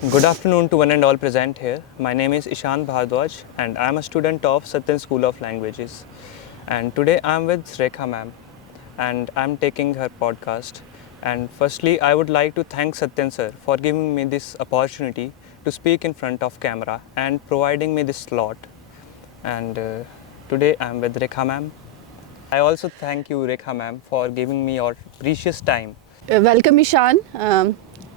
Good afternoon to one and all present here. My name is Ishan Bhardwaj and I am a student of Satyan School of Languages. And today I am with Rekha ma'am and I am taking her podcast. And firstly, I would like to thank Satyan sir for giving me this opportunity to speak in front of camera and providing me this slot. And today I am with Rekha ma'am. I also thank you Rekha ma'am for giving me your precious time. Welcome, Ishan.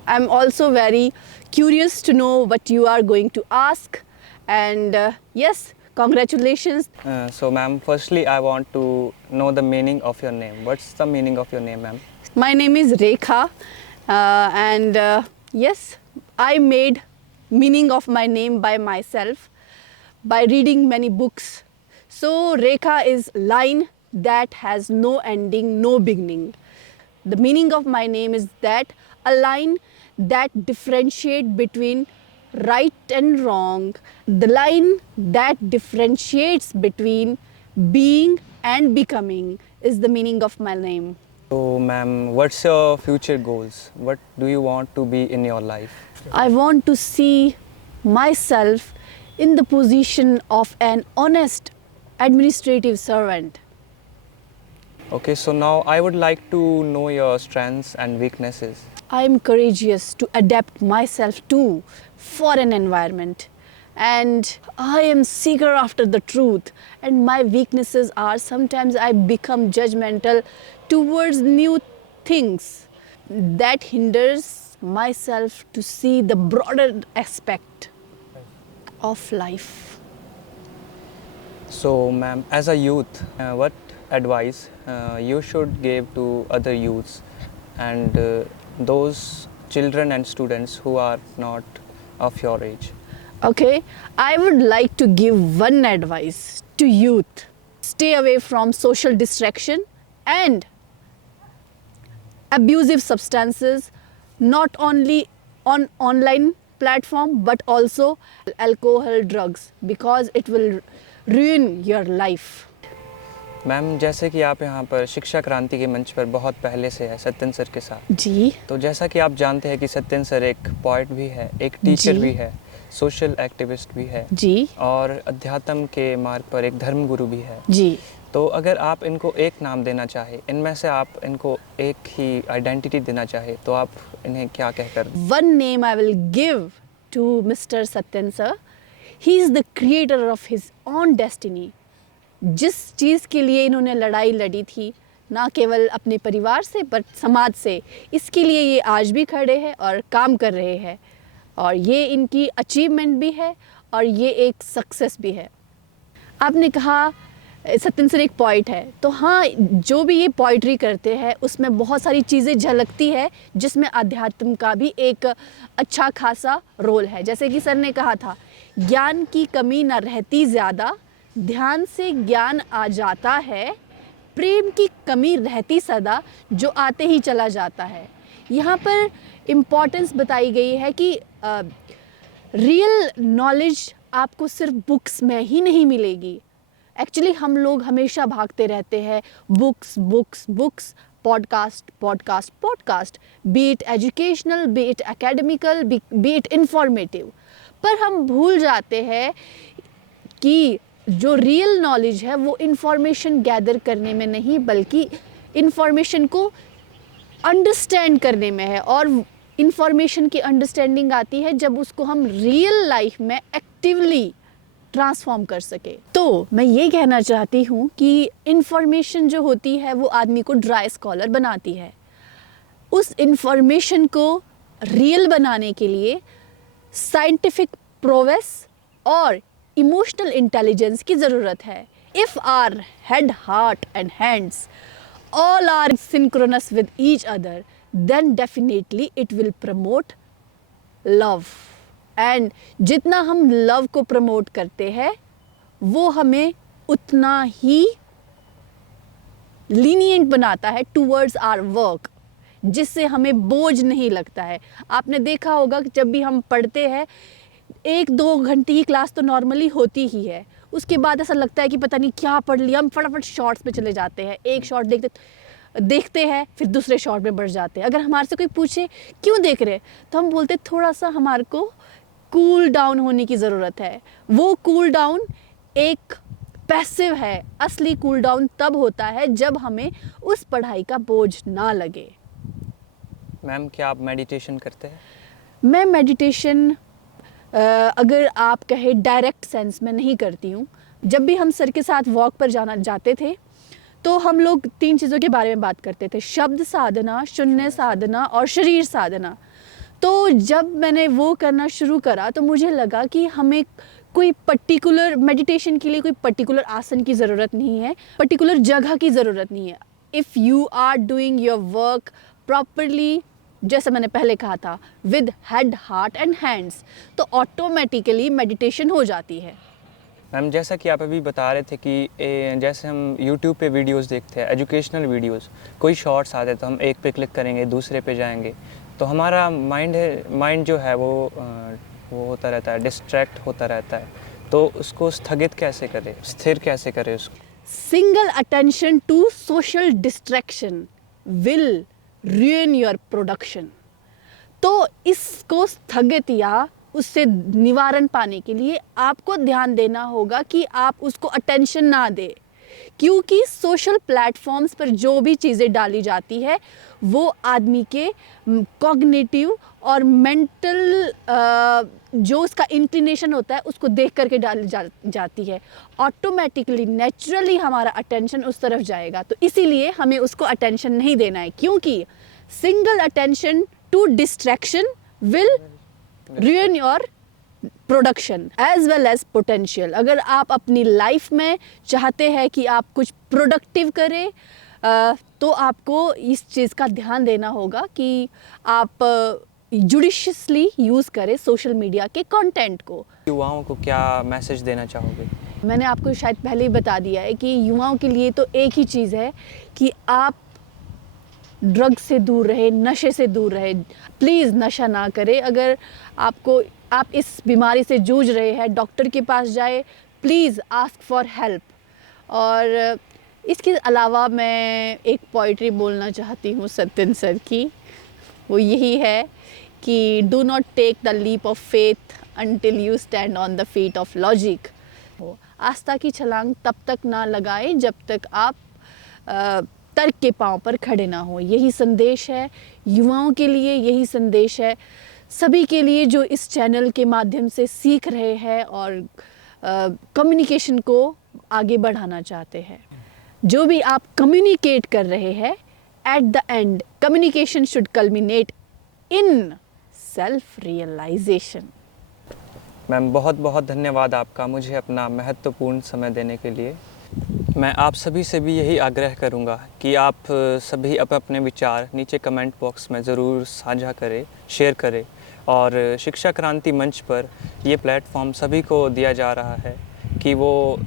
I'm also very curious to know what you are going to ask. And yes, congratulations. So ma'am, firstly I want to know the meaning of your name. What's the meaning of your name, ma'am? My name is Rekha. And yes, I made meaning of my name by myself by reading many books. So Rekha is line that has no ending, no beginning. The meaning of my name is that a line that differentiates between right and wrong, the line that differentiates between being and becoming is the meaning of my name. So ma'am, what's your future goals? What do you want to be in your life? I want to see myself in the position of an honest administrative servant. Okay, so now I would like to know your strengths and weaknesses. I am courageous to adapt myself to foreign environment, and I am seeker after the truth, and my weaknesses are sometimes I become judgmental towards new things that hinders myself to see the broader aspect of life. So ma'am, as a youth, what advice you should give to other youths and those children and students who are not of your age? Okay, I would like to give one advice to youth. Stay away from social distraction and abusive substances, not only on online platform but also alcohol, drugs, because it will ruin your life. Ma'am, जैसे कि आप यहाँ पर शिक्षा क्रांति के मंच पर बहुत पहले से है सत्यन सर के साथ, जी, तो जैसा कि आप जानते हैं कि सत्यन सर एक पोएट भी है, एक टीचर जी। भी है, सोशल एक्टिविस्ट भी है जी, और अध्यात्म के मार्ग पर एक धर्मगुरु भी है। जी। तो अगर आप इनको एक नाम देना चाहे, इनमें से आप इनको एक ही आइडेंटिटी देना चाहे, तो आप इन्हें क्या कहकर? One name I will give to Mr. Satyan sir. He is the creator of his own destiny. जिस चीज़ के लिए इन्होंने लड़ाई लड़ी थी, ना केवल अपने परिवार से पर समाज से, इसके लिए ये आज भी खड़े हैं और काम कर रहे हैं, और ये इनकी अचीवमेंट भी है और ये एक सक्सेस भी है। आपने कहा सत्यन सर एक पोइट है, तो हाँ, जो भी ये पोइट्री करते हैं उसमें बहुत सारी चीज़ें झलकती है जिसमें अध्यात्म का भी एक अच्छा खासा रोल है। जैसे कि सर ने कहा था, ज्ञान की कमी न रहती ज़्यादा, ध्यान से ज्ञान आ जाता है, प्रेम की कमी रहती सदा, जो आते ही चला जाता है। यहाँ पर इम्पॉर्टेंस बताई गई है कि रियल नॉलेज आपको सिर्फ बुक्स में ही नहीं मिलेगी। एक्चुअली हम लोग हमेशा भागते रहते हैं, books books books, podcast podcast podcast, be it educational, be it academical, be it informative, पर हम भूल जाते हैं कि जो रियल नॉलेज है वो इंफॉर्मेशन गैदर करने में नहीं, बल्कि इंफॉर्मेशन को अंडरस्टैंड करने में है, और इंफॉर्मेशन की अंडरस्टैंडिंग आती है जब उसको हम रियल लाइफ में एक्टिवली ट्रांसफॉर्म कर सके। तो मैं ये कहना चाहती हूँ कि इंफॉर्मेशन जो होती है वो आदमी को ड्राई स्कॉलर बनाती है। उस इंफॉर्मेशन को रियल बनाने के लिए साइंटिफिक प्रोग्रेस और इमोशनल इंटेलिजेंस की ज़रूरत है। If our head, heart and hands all are synchronous with each other, then definitely it will promote love. And जितना हम love को promote करते हैं वो हमें उतना ही lenient बनाता है towards our work, जिससे हमें बोझ नहीं लगता है। आपने देखा होगा कि जब भी हम पढ़ते हैं, 1-2 घंटे की क्लास तो नॉर्मली होती ही है, उसके बाद ऐसा लगता है कि पता नहीं क्या पढ़ लिया, हम फटाफट शॉर्ट्स पे चले जाते हैं, एक शॉर्ट देखते देखते हैं, फिर दूसरे शॉट में बढ़ जाते हैं। अगर हमारे से कोई पूछे क्यों देख रहे, तो हम बोलते थोड़ा सा हमारे को कूल डाउन होने की ज़रूरत है। वो कूल डाउन एक पैसिव है, असली कूल डाउन तब होता है जब हमें उस पढ़ाई का बोझ ना लगे। मैम, क्या आप मेडिटेशन करते हैं? मैं मेडिटेशन अगर आप कहे डायरेक्ट सेंस में नहीं करती हूँ। जब भी हम सर के साथ वॉक पर जाते थे तो हम लोग 3 चीज़ों के बारे में बात करते थे, शब्द साधना, शून्य साधना और शरीर साधना। तो जब मैंने वो करना शुरू करा तो मुझे लगा कि हमें कोई पर्टिकुलर मेडिटेशन के लिए कोई पर्टिकुलर आसन की ज़रूरत नहीं है, पर्टिकुलर जगह की ज़रूरत नहीं है। If you are doing your work properly, जैसे मैंने पहले कहा था, with head, heart and hands, तो ऑटोमेटिकली मेडिटेशन हो जाती है। मैम, जैसा कि आप अभी बता रहे थे कि जैसे हम YouTube पे वीडियोस देखते हैं, एजुकेशनल वीडियोस, कोई शॉर्ट्स आते हैं तो हम एक पे क्लिक करेंगे, दूसरे पे जाएंगे, तो हमारा माइंड जो है वो होता रहता है, डिस्ट्रैक्ट होता रहता है। तो उसको स्थगित कैसे करें, स्थिर कैसे करें उसको? Single attention to social distraction will ruin your production. तो इसको स्थगित या उससे निवारण पाने के लिए आपको ध्यान देना होगा कि आप उसको अटेंशन ना दे, क्योंकि सोशल प्लेटफॉर्म्स पर जो भी चीज़ें डाली जाती है वो आदमी के कॉग्निटिव और मेंटल जो उसका इंक्लिनेशन होता है उसको देख करके डाली जाती है। ऑटोमेटिकली नेचुरली हमारा अटेंशन उस तरफ जाएगा। तो इसीलिए हमें उसको अटेंशन नहीं देना है, क्योंकि single attention to distraction will ruin your production as well as potential. अगर आप अपनी लाइफ में चाहते हैं कि आप कुछ प्रोडक्टिव करें तो आपको इस चीज़ का ध्यान देना होगा कि आप जुडिशियसली यूज़ करें सोशल मीडिया के कंटेंट को। युवाओं को क्या मैसेज देना चाहोगे? मैंने आपको शायद पहले ही बता दिया है कि युवाओं के लिए तो एक ही चीज़ है कि आप ड्रग से दूर रहे, नशे से दूर रहे। प्लीज़ नशा ना करें। अगर आप इस बीमारी से जूझ रहे हैं, डॉक्टर के पास जाए, प्लीज़ आस्क फॉर हेल्प। और इसके अलावा मैं एक पोइट्री बोलना चाहती हूँ सत्यन सर की, वो यही है कि do not take the leap of faith until you stand on the feet of logic. आस्था की छलांग तब तक ना लगाएं जब तक आप तर्क के पांव पर खड़े ना हो। यही संदेश है युवाओं के लिए, यही संदेश है सभी के लिए जो इस चैनल के माध्यम से सीख रहे हैं और कम्युनिकेशन को आगे बढ़ाना चाहते हैं। जो भी आप कम्युनिकेट कर रहे हैं, at the end communication should culminate in self realization. Ma'am, बहुत बहुत धन्यवाद आपका मुझे अपना महत्वपूर्ण समय देने के लिए। मैं आप सभी से भी यही आग्रह करूंगा कि आप सभी अपने विचार नीचे कमेंट बॉक्स में ज़रूर साझा करें, शेयर करें। और शिक्षा क्रांति मंच पर ये प्लेटफॉर्म सभी को दिया जा रहा है कि वो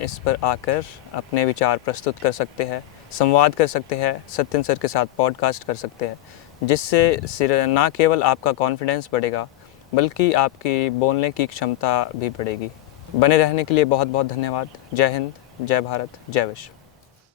इस पर आकर अपने विचार प्रस्तुत कर सकते हैं, संवाद कर सकते हैं, सत्यन सर के साथ पॉडकास्ट कर सकते हैं, जिससे ना केवल आपका कॉन्फिडेंस बढ़ेगा बल्कि आपकी बोलने की क्षमता भी बढ़ेगी। बने रहने के लिए बहुत बहुत धन्यवाद। जय हिंद, जय भारत, जय विश्व।